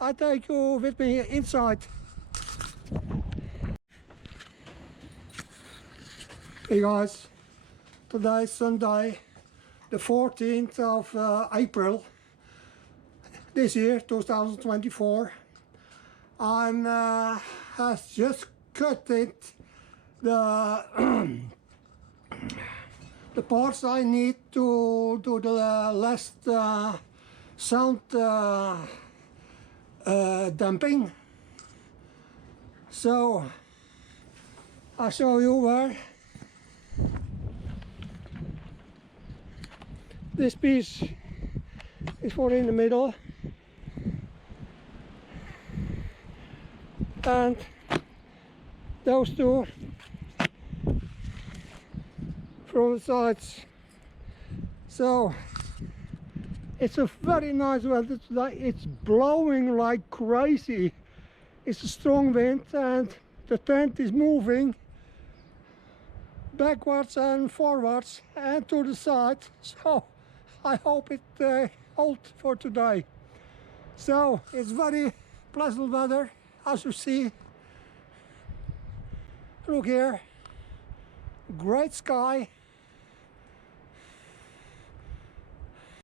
I take you with me inside. Hey guys, today is Sunday, the 14th of April this year, 2024. I'm has just cut it the the parts I need to do the last sound damping. So I'll show you where. This piece is for in the middle, and those two from the sides. So it's a very nice weather today. It's blowing like crazy. It's a strong wind and the tent is moving backwards and forwards and to the side. So I hope it holds for today. So it's very pleasant weather, as you see. Look here, great sky.